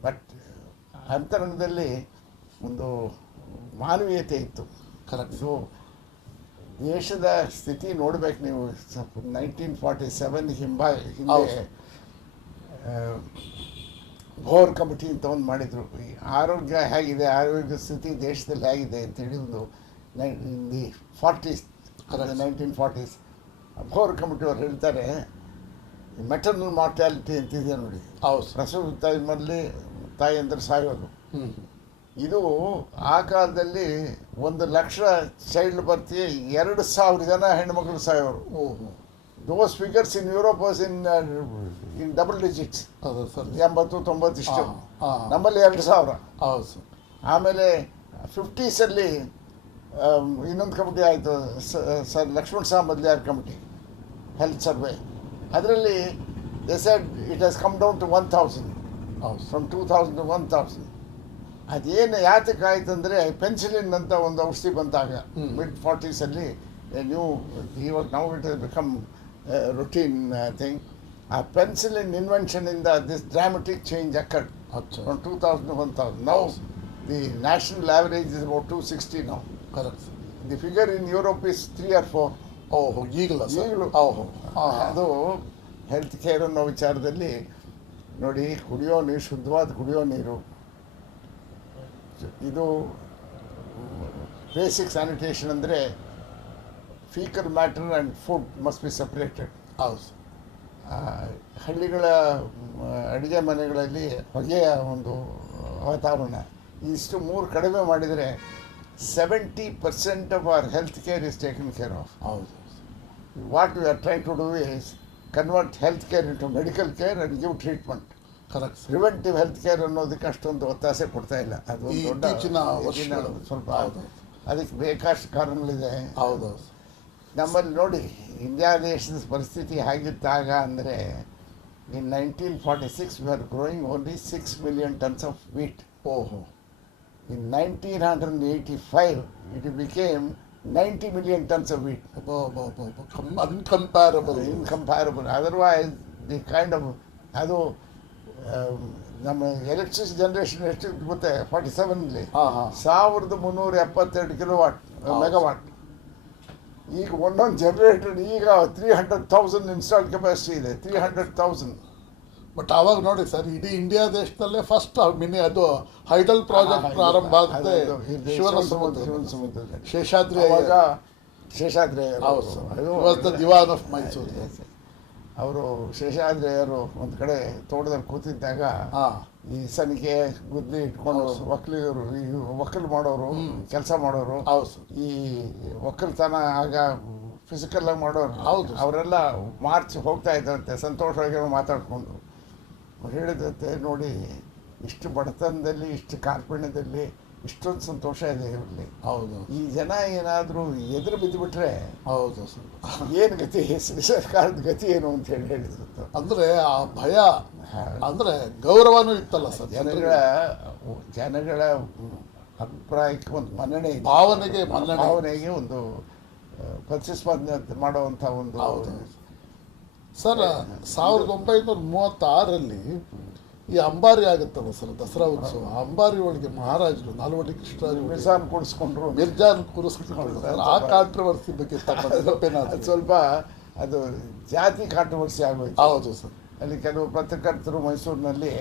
but ಅಂತರಂಗದಲ್ಲಿ ಒಂದು ಮಾನವೀಯತೆ ಇತ್ತು. ಕರೆಕ್ಟ್. ಸೊ ದೇಶದ ಸ್ಥಿತಿ ನೋಡ್ಬೇಕು ನೀವು. 1947 ಹಿಂದೆ ಘೋರ್ ಕಮಿಟಿ ಅಂತ ಒಂದು ಮಾಡಿದರು. ಈ ಆರೋಗ್ಯ ಹೇಗಿದೆ, ಆರೋಗ್ಯ ಸ್ಥಿತಿ ದೇಶದಲ್ಲಿ ಹೇಗಿದೆ ಅಂತೇಳಿ ಒಂದು 1940s ಘೋರ್ ಕಮಿಟಿ ಅವ್ರು ಹೇಳ್ತಾರೆ, ಮೆಟರ್ನಲ್ ಮಾರ್ಟ್ಯಾಲಿಟಿ ಅಂತಿದೆ ನೋಡಿ, ಪ್ರಸವ ಟೈಮಲ್ಲಿ ತಾಯಿಯಂದ್ರೆ ಸಾಯೋದು. ಇದು ಆ ಕಾಲದಲ್ಲಿ 100,000 ಚೈಲ್ಡ್ ಬರ್ತಿ 2,000 ಜನ ಹೆಣ್ಮಕ್ಳು ಸಾಯೋರು. Those figures in Europe was in double digits, 80-90 ಇಷ್ಟು. ನಮ್ಮಲ್ಲಿ 2,000. ಆಮೇಲೆ 50s ಇನ್ನೊಂದು ಕಮಿಟಿ ಆಯಿತು, sir Lakshman Samadliyar committee, health survey. ಅದರಲ್ಲಿ they said it has come down to 1,000, from 2,000 to 1,000. ಅದೇನು ಯಾತಕ್ಕೆ ಆಯ್ತಂದರೆ ಪೆನ್ಸಿಲಿನ್ ಅಂತ ಒಂದು ಔಷಧಿ ಬಂದಾಗ ಮಿಡ್ 40s ನ್ಯೂ ಇವಾಗ ನಾವು ಇಟ್ ಬಿಕಮ್ ರುಟೀನ್ ಥಿಂಗ್. ಆ ಪೆನ್ಸಿಲಿನ್ ಇನ್ವೆನ್ಷನಿಂದ this dramatic change occurred from 2000 to 1000. Now the national average is about 260 now. Correct. The figure in Europe is 3 or 4. ಓಹೋ, ಈಗಲೂ ಅದು ಹೆಲ್ತ್ ಕೇರ್ ಅನ್ನೋ ವಿಚಾರದಲ್ಲಿ ನೋಡಿ, ಕುಡಿಯೋ ನೀರು, ಶುದ್ಧವಾದ ಕುಡಿಯೋ ನೀರು, ಇದು ಬೇಸಿಕ್ ಸ್ಯಾನಿಟೇಷನ್ ಅಂದರೆ faecal matter and food must be separated. ಹೌದು. ಹಳ್ಳಿಗಳ ಅಡುಗೆ ಮನೆಗಳಲ್ಲಿ ಹೊಗೆಯ ಒಂದು ವಾತಾವರಣ, ಇಷ್ಟು 3 ಕಡಿಮೆ ಮಾಡಿದರೆ 70% of our health care is taken care of. What we are trying to do is convert health care into medical care and give treatment. Correct. Preventive health care ಅನ್ನೋದಕ್ಕೆ ಅಷ್ಟೊಂದು ಒತ್ತಾಸೆ ಕೊಡ್ತಾ ಇಲ್ಲ. ಅದು ದೊಡ್ಡ ಸ್ವಲ್ಪ ಅದಕ್ಕೆ ಬೇಕಷ್ಟು ಕಾರಣಗಳಿದೆ. ಹೌದು. ನಮ್ಮಲ್ಲಿ ನೋಡಿ, ಇಂಡಿಯಾ ದೇಶದ ಪರಿಸ್ಥಿತಿ ಹೇಗಿದ್ದಾಗ ಅಂದರೆ ಇನ್ 1946 we are growing only 6 million tons of wheat. ಓಹೋ. In 1985, it became 90 million tons of wheat. Incomparable. Otherwise, the kind of, ಅದು ನಮ್ಮ ಎಲೆಕ್ಟ್ರಿಸಿಟಿ ಜನರೇಷನ್ ಎಷ್ಟು ಗೊತ್ತೆ, 47ರಲ್ಲಿ 1372 ಕಿಲೋವಾಟ್ ಮೆಗಾವಾಟ್. ಈಗ ಒಂದೊಂದು ಜನರೇಟರ್ ಈಗ 300,000 ಇನ್ಸ್ಟಾಲ್ಡ್ ಕೆಪಾಸಿಟಿ ಇದೆ, 300,000. ಬಟ್ ಆವಾಗ ನೋಡಿ ಸರ್, ಇಡೀ ಇಂಡಿಯಾ ದೇಶದಲ್ಲೇ ಫಸ್ಟ್ ಅದು ಹೈಡಲ್ ಪ್ರಾಜೆಕ್ಟ್ ಪ್ರಾರಂಭ ಆಗುತ್ತೆ ಶಿವನಸಮುದ್ರದಲ್ಲಿ. ಶೇಷಾದ್ರಿ ದಿವಾನ್ ಆಫ್ ಮೈಸೂರು. ಅವರು ಶೇಷಾದ್ರಿಯವರು ಒಂದು ಕಡೆ ತೋಟದಲ್ಲಿ ಕೂತಿದ್ದಾಗ ಈ ಸನಿಕೆ ಗುದ್ಲಿ ಇಟ್ಕೊಂಡು ಒಕ್ಕಲು ಮಾಡೋರು, ಕೆಲಸ ಮಾಡೋರು, ಈ ಒಕ್ಕಲ್ತನ ಆಗ ಫಿಸಿಕಲ್ಲಾಗಿ ಮಾಡೋರು, ಅವರೆಲ್ಲ ಮಾರ್ಚ್ ಹೋಗ್ತಾ ಇದ್ದಂತೆ ಸಂತೋಷವಾಗಿ ಮಾತಾಡಿಕೊಂಡು ಹೇಳಿದಂತೆ, ನೋಡಿ ಇಷ್ಟು ಬಡತನದಲ್ಲಿ, ಇಷ್ಟು ಕಾರ್ಪಣ್ಯದಲ್ಲಿ ಇಷ್ಟೊಂದು ಸಂತೋಷ ಇದೆ ಇವರಲ್ಲಿ. ಹೌದು. ಈ ಜನ ಏನಾದರೂ ಎದುರು ಬಿದ್ದುಬಿಟ್ರೆ ಹೌದು ಏನು ಗತಿ, ಸರ್ಕಾರದ ಗತಿ ಏನು ಅಂತ ಹೇಳಿದ್ರು. ಅಂದರೆ ಆ ಭಯ, ಅಂದರೆ ಗೌರವನೂ ಇತ್ತಲ್ಲ ಸರ್, ಜನಗಳ ಅಭಿಪ್ರಾಯಕ್ಕೆ ಒಂದು ಮನ್ನಣೆ, ಭಾವನೆಗೆ ಒಂದು ಪ್ರತಿಸ್ಪಂದನೆ ಮಾಡುವಂಥ ಒಂದು. ಸರ್ 1936ರಲ್ಲಿ ಈ ಅಂಬಾರಿ ಆಗುತ್ತಲ್ಲ ಸರ್, ದಸರಾ ಉತ್ಸವ. ಅಂಬಾರಿ ಒಳಗೆ ಮಹಾರಾಜರು ನಾಲ್ವಡಿ ಕೃಷ್ಣರಾಜರು ಮಿರ್ಜಾನ್ ಕೂರಿಸ್ಕೊಂಡ್ರು. ಆ ಕಾಂಟ್ರವರ್ಸಿ ಬಗ್ಗೆ ಸ್ವಲ್ಪ ಅದು ಜಾತಿ ಕಾಂಟ್ರವರ್ಸಿ ಆಗೋಯ್ತು. ಹೌದು ಸರ್. ಅಲ್ಲಿ ಕೆಲವು ಪತ್ರಕರ್ತರು ಮೈಸೂರಿನಲ್ಲಿ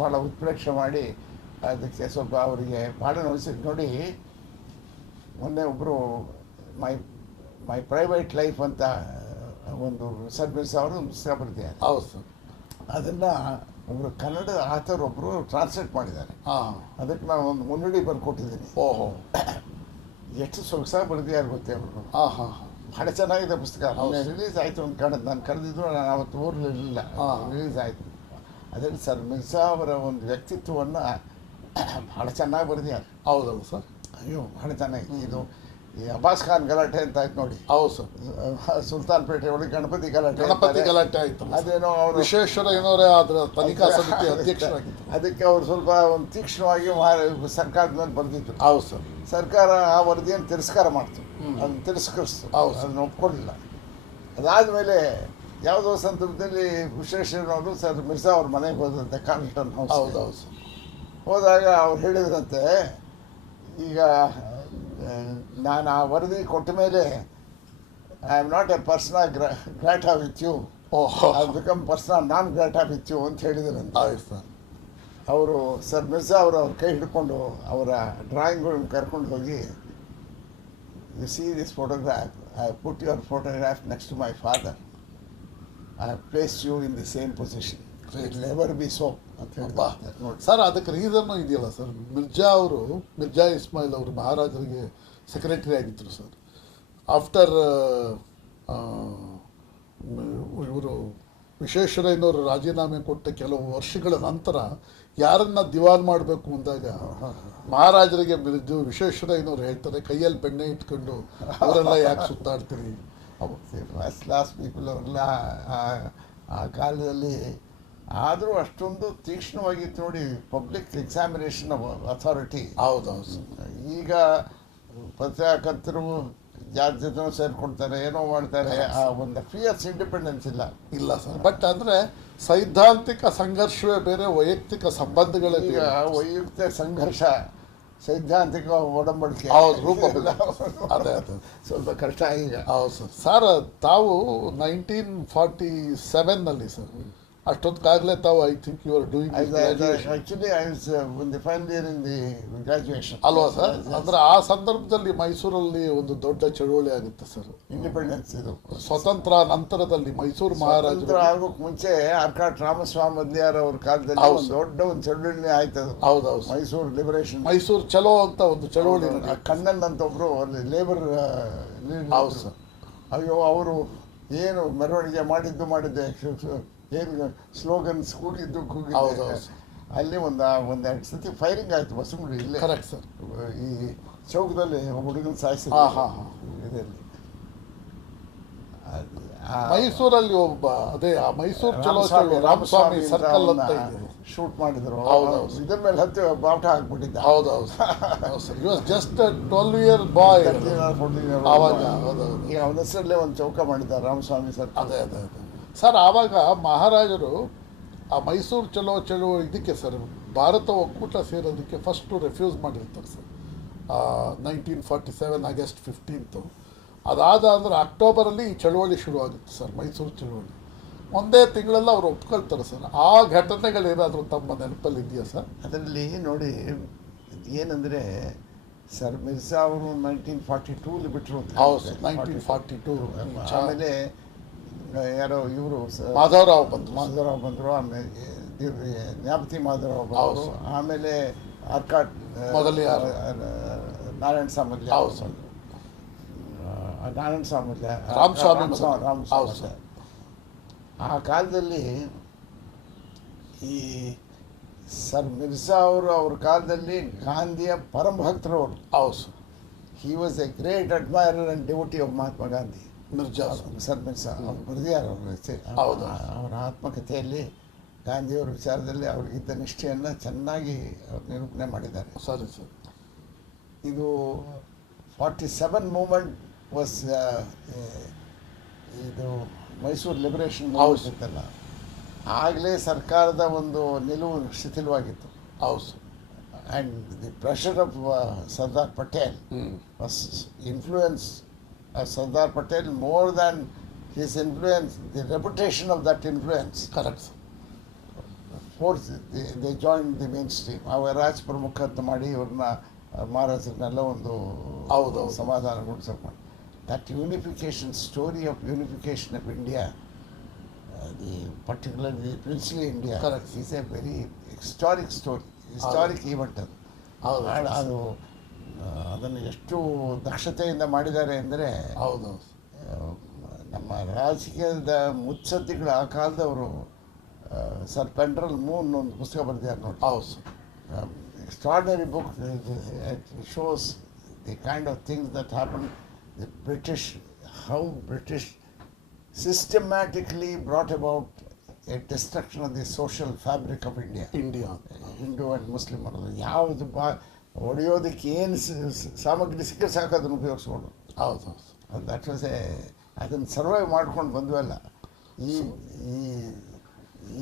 ಭಾಳ ಉತ್ಪ್ರೇಕ್ಷೆ ಮಾಡಿ ಅದಕ್ಕೆ ಸ್ವಲ್ಪ ಅವರಿಗೆ ಭಾಳ ನೋಯಿಸಿದ್ದು. ನೋಡಿ, ಮೊನ್ನೆ ಒಬ್ಬರು ಮೈ ಪ್ರೈವೇಟ್ ಲೈಫ್ ಅಂತ ಒಂದು ಸರ್ವಿಸ್ ಅವರು ಪುಸ್ತಕ ಬರ್ತಿದ್ದಾರೆ. ಹೌದು ಸರ್. ಅದನ್ನು ಒಬ್ಬರು ಕನ್ನಡ ಆಥರ್ ಒಬ್ಬರು ಟ್ರಾನ್ಸ್ಲೇಟ್ ಮಾಡಿದ್ದಾರೆ. ಅದಕ್ಕೆ ನಾನು ಒಂದು ಮುನ್ನುಡಿ ಬರ್ಕೊಟ್ಟಿದ್ದೀನಿ. ಓಹೋ, ಎಷ್ಟು ಸೊಗಸಾಗಿ ಬರೆದಿದ್ದಾರೆ ಗೊತ್ತೇ ಅವರು. ಭಾಳ ಚೆನ್ನಾಗಿದೆ ಪುಸ್ತಕ. ರಿಲೀಸ್ ಆಯಿತು ಅಂತ ಕಾಣುತ್ತೆ. ನಾನು ಕರೆದಿದ್ರು, ನಾನು ಅವತ್ತು ಊರಲ್ಲಿರಲಿಲ್ಲ, ರಿಲೀಸ್ ಆಯಿತು. ಅದರಲ್ಲಿ ಸರ್ ಮಿರ್ಜಾ ಅವರ ಒಂದು ವ್ಯಕ್ತಿತ್ವವನ್ನು ಭಾಳ ಚೆನ್ನಾಗಿ ಬರೆದಿದ್ದಾರೆ. ಹೌದಲ್ಲ ಸರ್? ಅಯ್ಯೋ, ಭಾಳ ಚೆನ್ನಾಗಿದೆ. ಇದು ಈ ಅಬ್ಬಾಸ್ ಖಾನ್ ಗಲಾಟೆ ಅಂತ ಆಯ್ತು ನೋಡಿ. ಹೌದು ಸರ್. ಸುಲ್ತಾನ್ಪೇಟೆ ಒಳಗೆ ಗಣಪತಿ ಗಲಾಟೆ ಆಯಿತು. ಅದೇನೋ ಅವರು ವಿಶ್ವೇಶ್ವರಯ್ಯನವರೇ ಅದರ ತನಿಖಾ ಸಮಿತಿ ಅಧ್ಯಕ್ಷರಾಗಿದ್ದರು. ಅದಕ್ಕೆ ಅವರು ಸ್ವಲ್ಪ ಒಂದು ತೀಕ್ಷ್ಣವಾಗಿ ಸರ್ಕಾರದ ಮೇಲೆ ಬರೆದಿದ್ರು. ಹೌದು ಸರ್. ಸರ್ಕಾರ ಆ ವರದಿಯನ್ನು ತಿರಸ್ಕಾರ ಮಾಡ್ತು, ಅದನ್ನು ತಿರಸ್ಕರಿಸ್ತು, ಅದನ್ನು ಒಪ್ಕೊಳ್ಳಿಲ್ಲ. ಅದಾದಮೇಲೆ ಯಾವುದೋ ಸಂದರ್ಭದಲ್ಲಿ ವಿಶ್ವೇಶ್ವರಯ್ಯನವರು ಸರ್ ಮಿರ್ಜಾ ಅವ್ರ ಮನೆಗೆ ಹೋದಂತೆ, ಕಾರ್ಲ್ಟನ್ ಹೌಸ್. ಹೌದು ಸರ್. ಹೋದಾಗ ಅವ್ರು ಹೇಳಿದ್ರಂತೆ, ಈಗ ನಾನು ಆ ವರದಿ ಕೊಟ್ಟ ಮೇಲೆ I am not a persona grata with you, I become persona non grata with you ಅಂತ ಹೇಳಿದ್ರಂತೆ. ಅವರು ಸರ್ ಮಿರ್ಜಾ ಅವರು ಅವ್ರ ಕೈ ಹಿಡ್ಕೊಂಡು ಅವರ ಡ್ರಾಯಿಂಗ್ಗಳನ್ನ ಕರ್ಕೊಂಡು ಹೋಗಿ, you see this photograph, I put your photograph next to my father, I have placed you in the same position, it will never be so ಅಂತ ಹೇಳ್ತಾರೆ. ನೋಡಿ ಸರ್, ಅದಕ್ಕೆ ರೀಸನ್ನು ಇದೆಯಲ್ಲ ಸರ್. ಮಿರ್ಜಾ ಇಸ್ಮಾಯಿಲ್ ಅವರು ಮಹಾರಾಜರಿಗೆ ಸೆಕ್ರೆಟರಿ ಆಗಿದ್ದರು ಸರ್. ಆಫ್ಟರ್ ಇವರು ವಿಶ್ವೇಶ್ವರಯ್ಯನವರು ರಾಜೀನಾಮೆ ಕೊಟ್ಟ ಕೆಲವು ವರ್ಷಗಳ ನಂತರ ಯಾರನ್ನ ದಿವಾನ್ ಮಾಡಬೇಕು ಅಂದಾಗ ಮಹಾರಾಜರಿಗೆ ವಿಶ್ವೇಶ್ವರಯ್ಯನವರು ಹೇಳ್ತಾರೆ, ಕೈಯಲ್ಲಿ ಬೆಣ್ಣೆ ಇಟ್ಕೊಂಡು ಅವರೆಲ್ಲ ಯಾಕೆ ಸುತ್ತಾಡ್ತೀರಿ, ಫಸ್ಟ್ ಕ್ಲಾಸ್ ಪೀಪಲ್ ಅವರೆಲ್ಲ ಆ ಕಾಲದಲ್ಲಿ ಆದರೂ ಅಷ್ಟೊಂದು ತೀಕ್ಷ್ಣವಾಗಿತ್ತು ನೋಡಿ ಪಬ್ಲಿಕ್ ಎಕ್ಸಾಮಿನೇಷನ್ ಅಥಾರಿಟಿ. ಹೌದೌದು. ಈಗ ಪತ್ರಕರ್ತರು ಜಾತಿ ಜೊತೆ ಸೇರ್ಕೊಳ್ತಾರೆ, ಏನೋ ಮಾಡ್ತಾರೆ, ಆ ಒಂದು ಫಿಯರ್ಸ್ ಇಂಡಿಪೆಂಡೆನ್ಸ್ ಇಲ್ಲ ಸರ್. ಬಟ್ ಅಂದರೆ ಸೈದ್ಧಾಂತಿಕ ಸಂಘರ್ಷವೇ ಬೇರೆ, ವೈಯಕ್ತಿಕ ಸಂಬಂಧಗಳೇ ಈಗ ವೈಯಕ್ತಿಕ ಸಂಘರ್ಷ ಸೈದ್ಧಾಂತಿಕ ಒಡಂಬಡಿಕೆ ರೂಪ ಅದೇ ಸ್ವಲ್ಪ ಕಷ್ಟ ಈಗ. ಹೌದು ಸರ್. ಸರ್ ತಾವು 1947ನಲ್ಲಿ ಸರ್, ಅಷ್ಟೊತ್ತಿಗಾಗಲೇ ತಾವು I think you are doing actually I was in the final year in the graduation ಅಲ್ವಾ ಸರ್? ಅಂದರೆ ಆ ಸಂದರ್ಭದಲ್ಲಿ ಮೈಸೂರಲ್ಲಿ ಒಂದು ದೊಡ್ಡ ಚಳುವಳಿ ಆಗುತ್ತೆ ಸರ್, ಇಂಡಿಪೆಂಡೆನ್ಸ್. ಇದು ಸ್ವತಂತ್ರ ನಂತರದಲ್ಲಿ ಮೈಸೂರು ಮಹಾರಾಜರು ಆಗೋಕ್ಕೆ ಮುಂಚೆ ಆರ್ಕಾಟ್ ರಾಮಸ್ವಾಮಿ ಮೊದಲಿಯಾರ್ ಅವ್ರ ಕಾಲದಲ್ಲಿ ದೊಡ್ಡ ಒಂದು ಚಳುವಳಿ ಆಯ್ತದು. ಹೌದೌದು. ಮೈಸೂರು ಲಿಬರೇಷನ್, ಮೈಸೂರು ಚಲೋ ಅಂತ ಒಂದು ಚಳುವಳಿ. ಕಣ್ಣನ್ ಅಂತ ಒಬ್ರು ಅಲ್ಲಿ ಲೇಬರ್. ಹೌದು ಸರ್. ಅಯ್ಯೋ ಅವರು ಏನು ಮೆರವಣಿಗೆ ಮಾಡಿದ್ದೆ, ಏನು ಸ್ಲೋಗನ್ಸ್ ಕೂಗಿದ್ದು. ಅಲ್ಲಿ ಒಂದೆರಡು ಸತಿ ಫೈರಿಂಗ್ ಆಯಿತು ಬಸವನಗುಡಿ ಇಲ್ಲೇ. Correct sir. ಈ ಚೌಕದಲ್ಲಿ ಹುಡುಗನ ಸಾಯಿಸಿದ್ರು ಇದರಲ್ಲಿ. ಮೈಸೂರಲ್ಲಿ ಒಬ್ಬ ಅದೇ ಆ ಮೈಸೂರು ಚಲೋ ರಾಮಸ್ವಾಮಿ ಸರ್ಕಲ್ ಅಂತ ಶೂಟ್ ಮಾಡಿದ್ರು. ಇದ್ರ ಮೇಲೆ ಹತ್ತಿ ಬಾವುಟ ಹಾಕ್ಬಿಟ್ಟಿದ್ದ. ಹೌದೌದು ಸರ್. ಇವಾಸ್ ಜಸ್ಟ್ 12 year ಬಾಯ್ ಆವಾಗ. ಈಗ ಅವನ ಹೆಸರಲ್ಲೇ ಒಂದು ಚೌಕ ಮಾಡಿದ್ದಾರೆ ರಾಮಸ್ವಾಮಿ ಸರ್ಕಲ್. ಅದೇ ಅದೇ ಅದೇ ಸರ್. ಆವಾಗ ಮಹಾರಾಜರು ಆ ಮೈಸೂರು ಚಲೋ ಇದಕ್ಕೆ ಸರ್, ಭಾರತ ಒಕ್ಕೂಟ ಸೇರೋದಕ್ಕೆ ಫಸ್ಟು ರೆಫ್ಯೂಸ್ ಮಾಡಿರ್ತಾರೆ ಸರ್. 1947 August 15. ಅದಾದ ಅಂದರೆ ಅಕ್ಟೋಬರಲ್ಲಿ ಈ ಚಳುವಳಿ ಶುರುವಾಗುತ್ತೆ ಸರ್, ಮೈಸೂರು ಚಳುವಳಿ. ಒಂದೇ ತಿಂಗಳಲ್ಲಿ ಅವರು ಒಪ್ಕೊಳ್ತಾರೆ ಸರ್. ಆ ಘಟನೆಗಳೇನಾದರೂ ತಮ್ಮ ನೆನಪಲ್ಲಿ ಇದೆಯಾ ಸರ್? ಅದರಲ್ಲಿ ನೋಡಿ ಏನಂದರೆ ಸರ್ ಮಿರ್ಜಾ ಅವರು 1942 ಬಿಟ್ಟರು. ಹೌದು ಸರ್, 1942. ಆಮೇಲೆ ಯಾರೋ ಇವರು ಮಾಧವರಾವ್ ಬಂದರು, ಆಮೇಲೆ ನ್ಯಾಪತಿ ಮಾಧವರಾವ್ ಬಂದರು, ಆಮೇಲೆ ಆರ್ಕಾಟ್ ಮೊದಲಿಯಾರ್, ನಾರಾಯಣ ಸಾಮಲ್ಯ, ನಾರಾಯಣ ಸಾಮಲ್ಯ, ರಾಮಸ್ವಾಮಿ. ಆ ಕಾಲದಲ್ಲಿ ಈ ಸರ್ ಮಿರ್ಜಾ ಅವ್ರ ಕಾಲದಲ್ಲಿ ಗಾಂಧಿಯ ಪರಮ ಭಕ್ತರವರು. ಹೌದು sir. He was A great admirer and devotee of Mahatma Gandhi. Sir Mirza ಅವ್ರು ಬರೆದಿದ್ದಾರೆ ಅವರ ಆತ್ಮಕಥೆಯಲ್ಲಿ ಗಾಂಧಿಯವರ ವಿಚಾರದಲ್ಲಿ ಅವ್ರಿಗಿದ್ದ ನಿಷ್ಠೆಯನ್ನು ಚೆನ್ನಾಗಿ ನಿರೂಪಣೆ ಮಾಡಿದ್ದಾರೆ. ಸರಿ ಸರ್. ಇದು 47 ಮೂಮೆಂಟ್ ವಾಸ್ ಇದು ಮೈಸೂರು ಲಿಬರೇಷನ್ ಇತ್ತಲ್ಲ, ಆಗಲೇ ಸರ್ಕಾರದ ಒಂದು ನಿಲುವು ಶಿಥಿಲವಾಗಿತ್ತು. ಹೌದು. And the pressure of Sardar Patel was influence Sardar Patel more than his influence, the reputation of that influence. Correct. Force they joined the mainstream. ಅವ ರಾಜ್ ಪ್ರಮುಖ ಅಂತ ಮಾಡಿ ಇವ್ರನ್ನ ಮಹಾರಾಜರನ್ನೆಲ್ಲ ಒಂದು ಸಮಾಧಾನಗೊಳಿಸೋಕೆ ಮಾಡಿ. That unification story of unification of India, particularly the princely India, is a very historic story, historic event. ಅದು ಅದನ್ನು ಎಷ್ಟು ದಕ್ಷತೆಯಿಂದ ಮಾಡಿದ್ದಾರೆ ಅಂದರೆ ನಮ್ಮ ರಾಜಕೀಯದ ಮುತ್ಸದ್ದಿಗಳು ಆ ಕಾಲದವರು ಸರ್ ಪೆಂಡ್ರಲ್ ಮೂನ್ ಒಂದು ಪುಸ್ತಕ ಬರೆದಿದ್ದಾರೆ ನೋಡಿ. Extraordinary book. Shows the kind of things that happen. The British, how British systematically brought about a destruction of the social fabric of India. Hindu and Muslim ಅನ್ನೋದು ಯಾವುದು ಹೊಡೆಯೋದಕ್ಕೆ ಏನು ಸಾಮಗ್ರಿ ಸಿಕ್ಕರೆ ಸಾಕು ಅದನ್ನು ಉಪಯೋಗಿಸ್ಕೊಂಡು. ಹೌದು. ದಟ್ ವಾಸ್ ಅದನ್ನು ಸರ್ವೈವ್ ಮಾಡ್ಕೊಂಡು ಬಂದ್ವಲ್ಲ.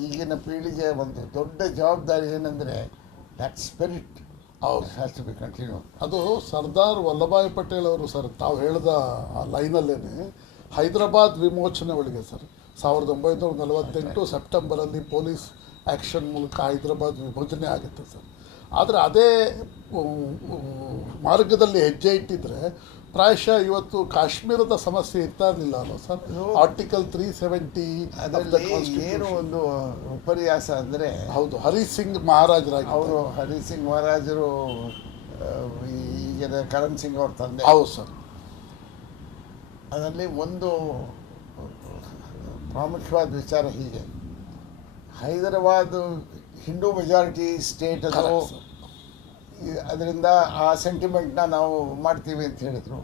ಈಗಿನ ಪೀಳಿಗೆ ಒಂದು ದೊಡ್ಡ ಜವಾಬ್ದಾರಿ ಏನಂದರೆ that spirit has to be continue. ಅದು ಸರ್ದಾರ್ ವಲ್ಲಭಾಯ್ ಪಟೇಲ್ ಅವರು ಸರ್ ತಾವು ಹೇಳಿದ ಆ ಲೈನಲ್ಲೇ ಹೈದರಾಬಾದ್ ವಿಮೋಚನೆ ಒಳಗೆ ಸರ್ 1948 ಸೆಪ್ಟೆಂಬರಲ್ಲಿ ಪೊಲೀಸ್ ಆ್ಯಕ್ಷನ್ ಮೂಲಕ ಹೈದರಾಬಾದ್ ವಿಭಜನೆ ಆಗುತ್ತೆ ಸರ್. ಆದರೆ ಅದೇ ಮಾರ್ಗದಲ್ಲಿ ಹೆಜ್ಜೆ ಇಟ್ಟಿದ್ರೆ ಪ್ರಾಯಶಃ ಇವತ್ತು ಕಾಶ್ಮೀರದ ಸಮಸ್ಯೆ ಇರ್ತಾ ಇರಲಿಲ್ಲ ಅಲ್ವ ಸರ್? ಆರ್ಟಿಕಲ್ 370 ಏನು ಒಂದು ವಿಪರ್ಯಾಸ ಅಂದರೆ ಹೌದು, ಹರಿಸಿಂಗ್ ಮಹಾರಾಜರಾಗಿ ಅವರು ಹರಿಸಿಂಗ್ ಮಹಾರಾಜರು ಈಗಿನ ಕರಣ್ ಸಿಂಗ್ ಅವ್ರ ತಂದೆ. ಹೌದು ಸರ್. ಅದರಲ್ಲಿ ಒಂದು ಪ್ರಾಮುಖ್ಯವಾದ ವಿಚಾರ ಹೀಗೆ, ಹೈದರಾಬಾದ್ ಹಿಂದೂ ಮೆಜಾರಿಟಿ ಸ್ಟೇಟ್ ಅದು, ಅದರಿಂದ ಆ ಸೆಂಟಿಮೆಂಟ್ನ ನಾವು ಮಾಡ್ತೀವಿ ಅಂತ ಹೇಳಿದರು.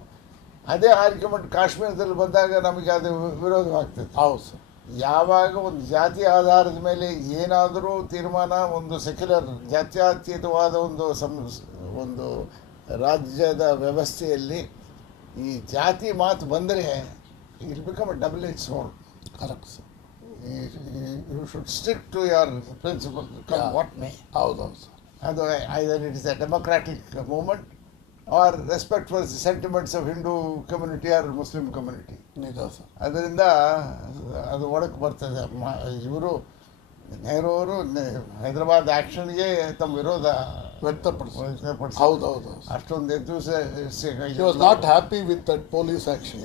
ಅದೇ ಆರ್ಗ್ಯುಮೆಂಟ್ ಕಾಶ್ಮೀರದಲ್ಲಿ ಬಂದಾಗ ನಮಗೆ ಅದು ವಿರೋಧವಾಗ್ತದೆ. ಹೌದು ಸರ್. ಯಾವಾಗ ಒಂದು ಜಾತಿ ಆಧಾರದ ಮೇಲೆ ಏನಾದರೂ ತೀರ್ಮಾನ ಒಂದು ಸೆಕ್ಯುಲರ್ ಜಾತ್ಯತೀತವಾದ ಒಂದು ರಾಜ್ಯದ ವ್ಯವಸ್ಥೆಯಲ್ಲಿ ಈ ಜಾತಿ ಮಾತು ಬಂದರೆ it become a double edge sword. Correct sir. You should stick to your principle come what may. ಹೌದೌದು ಸರ್. ಅದು either it is a democratic movement or respect for the sentiments of Hindu community or Muslim community. ನಿಜ sir. ಅದರಿಂದ ಅದು ಒಳಕ್ಕೆ ಬರ್ತದೆ. ಇವರು ನೆಹರು ಅವರು ಹೈದರಾಬಾದ್ ಆ್ಯಕ್ಷನ್ಗೆ ತಮ್ಮ ವಿರೋಧ ವ್ಯಕ್ತಪಡಿಸಿ. ಹೌದೌದು. ಅಷ್ಟೊಂದು not happy with that police action.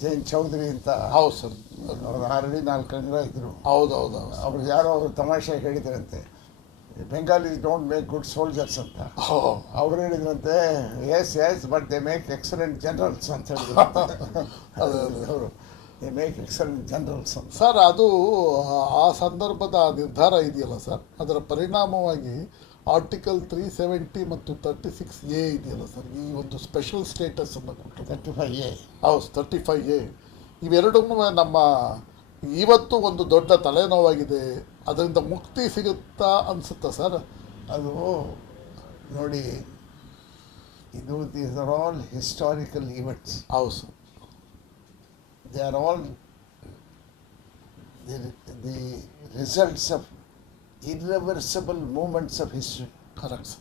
Jain Chaudhary ಅಂತ. ಹೌದು ಸರ್. ಅವ್ರು 6 ಅಡಿ 4 ಅಂಗುಲ ಇದ್ರು. ಹೌದೌದು. ಅವ್ರಿಗೆ ಯಾರೋ ಅವ್ರು ತಮಾಷೆ ಹೇಳಿದ್ರಂತೆ, Bengalis don't make good soldiers ಅಂತ. ಅವ್ರು ಹೇಳಿದ್ರಂತೆ, yes but they make excellent generals ಅಂತ ಹೇಳಿದ್ರು ಅವರು. ದೇ ಮೇಕ್ ಎಕ್ಸಲೆಂಟ್ ಜನರಲ್ಸ್ ಅಂತ. ಸರ್, ಅದು ಆ ಸಂದರ್ಭದ ನಿರ್ಧಾರ ಇದೆಯಲ್ಲ ಸರ್, ಅದರ ಪರಿಣಾಮವಾಗಿ ಆರ್ಟಿಕಲ್ 370 ಮತ್ತು 36A ಇದೆಯಲ್ಲ ಸರ್, ಈ ಒಂದು ಸ್ಪೆಷಲ್ ಸ್ಟೇಟಸ್ ಅನ್ನು ಕೊಟ್ಟರು. 35A. ಹೌದು, 35A. ಇವೆರಡನ್ನೂ ನಮ್ಮ ಇವತ್ತು ಒಂದು ದೊಡ್ಡ ತಲೆನೋವಾಗಿದೆ. ಅದರಿಂದ ಮುಕ್ತಿ ಸಿಗುತ್ತಾ ಅನಿಸುತ್ತಾ ಸರ್? ಅದು ನೋಡಿ, ಇದು these are all historical events. ಹೌದು sir. They are all the results of irreversible movements of history. Correct, sir.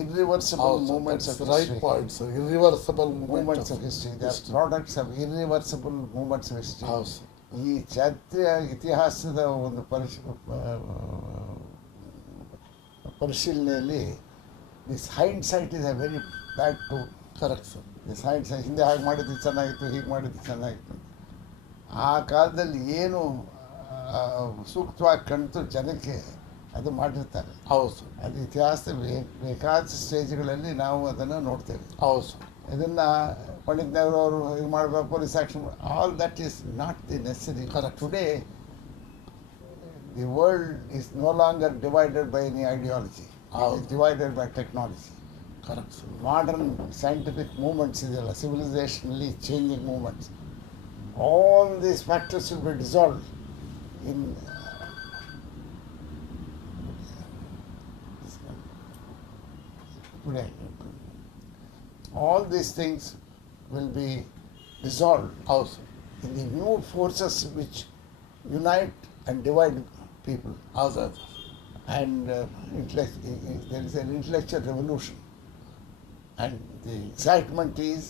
Irreversible movements of history. Right point, sir. Irreversible movements of history. They are products of irreversible movements of history. House. ಈ ಜಾತ್ಯ ಇತಿಹಾಸದ ಒಂದು ಪರಿಶೀಲನೆಯಲ್ಲಿ this hindsight is a very bad tool. Correct sir. This hindsight, ಹಿಂದೆ ಹಾಗೆ ಮಾಡಿದ್ದು ಚೆನ್ನಾಗಿತ್ತು, ಹೀಗೆ ಮಾಡಿದ್ದು ಚೆನ್ನಾಗಿತ್ತು. ಆ ಕಾಲದಲ್ಲಿ ಏನು ಸೂಕ್ತವಾಗಿ ಕಾಣ್ತು ಜನಕ್ಕೆ ಅದು ಮಾಡಿರ್ತಾರೆ. ಹೌದು ಸರ್. ಅದು ಇತಿಹಾಸದ ಬೇಕಾದ ಸ್ಟೇಜ್ಗಳಲ್ಲಿ ನಾವು ಅದನ್ನು ನೋಡ್ತೇವೆ. ಹೌದು ಸರ್. ಇದನ್ನು ಪಂಡಿತ್ ನೆಹರು ಅವರು ಇದು ಮಾಡಬೇಕು, police action, all that is not the necessary. Today the world is no longer divided by any ideology, divided by technology. Correct sir. Modern scientific movements ಇದೆಯಲ್ಲ, ಸಿವಿಲೈಸೇಷನಲ್ಲಿ changing movements, all these factors will be dissolved in today. All these things will be dissolved. Also, in the new forces which unite and divide people. Also. And there is an intellectual revolution. And the excitement is,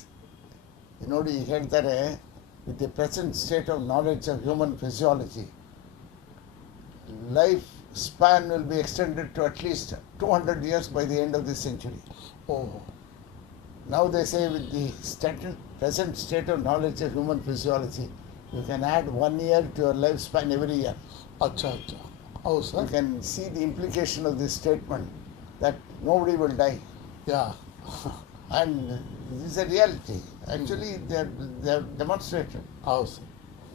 ನೋಡಿ ಹೇಳ್ತಾರೆ, with the present state of knowledge of human physiology, life span will be extended to at least 200 years by the end of this century. Oh. Now they say with the present state of knowledge of human physiology, you can add 1 year to your lifespan every year. Acha. Oh, sir. You can see the implication of this statement that nobody will die. Yeah. And this is a reality. Actually, they have demonstrated. Oh, sir.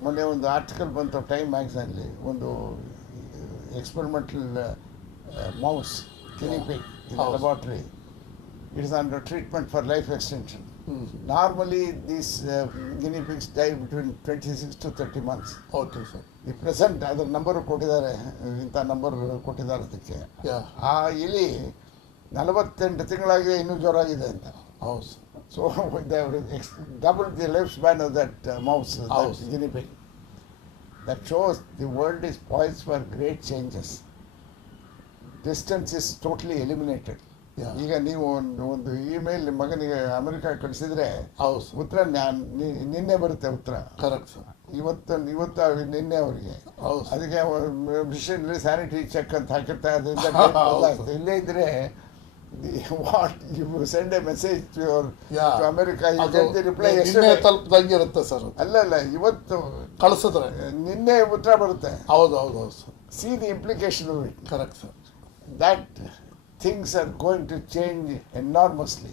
ಮೊನ್ನೆ ಒಂದು article ಬಂತು time ಮ್ಯಾಗ್ಝಿನಲ್ಲಿ, ಒಂದು experimental mouse, guinea pig in the laboratory. It is under treatment for life extension. Normally, these guinea pigs die between 26 to 30 months. Okay, sir. The present ಅದರ number ಕೊಟ್ಟಿದ್ದಾರೆ, ಇಂಥ number ಕೊಟ್ಟಿದ್ದಾರೆ ಅದಕ್ಕೆ. ಆ ಇಲಿ 48 ತಿಂಗಳಾಗಿದೆ, ಇನ್ನೂ ಜ್ವರಾಗಿದೆ ಅಂತ. ಹೌದು. So they have doubled the lifespan of that mouse, that guinea pig. That shows the world is poised for great changes. Distance is totally eliminated. ಈಗ ನೀವು ಒಂದು ಇಮೇಲ್ ನಿಮ್ಮ ಮಗನಿಗೆ ಅಮೆರಿಕ ಕಳಿಸಿದ್ರೆ ಉತ್ತರ ನಿನ್ನೆ ಬರುತ್ತೆ ಉತ್ತರ. Correct sir. ಇವತ್ತು ನಿನ್ನೆ ಅವರಿಗೆ ಅದಕ್ಕೆ ಮಿಷನ್ಲಿ ಸ್ಯಾನಿಟರಿ ಚೆಕ್ ಅಂತ ಹಾಕಿರ್ತಾರೆ. ಅದರಿಂದ ಇಲ್ಲೇ ಇದ್ರೆ what you send a message to your to America, you get the reply ತಲುಪದಂಗೆ ಇರುತ್ತೆ ಸರ್. ಅಲ್ಲ ಇವತ್ತು ಕಳಿಸಿದ್ರೆ ನಿನ್ನೆ ಉತ್ತರ ಬರುತ್ತೆ. ಹೌದು sir. See the implication of it. Correct sir. That things are going to change enormously.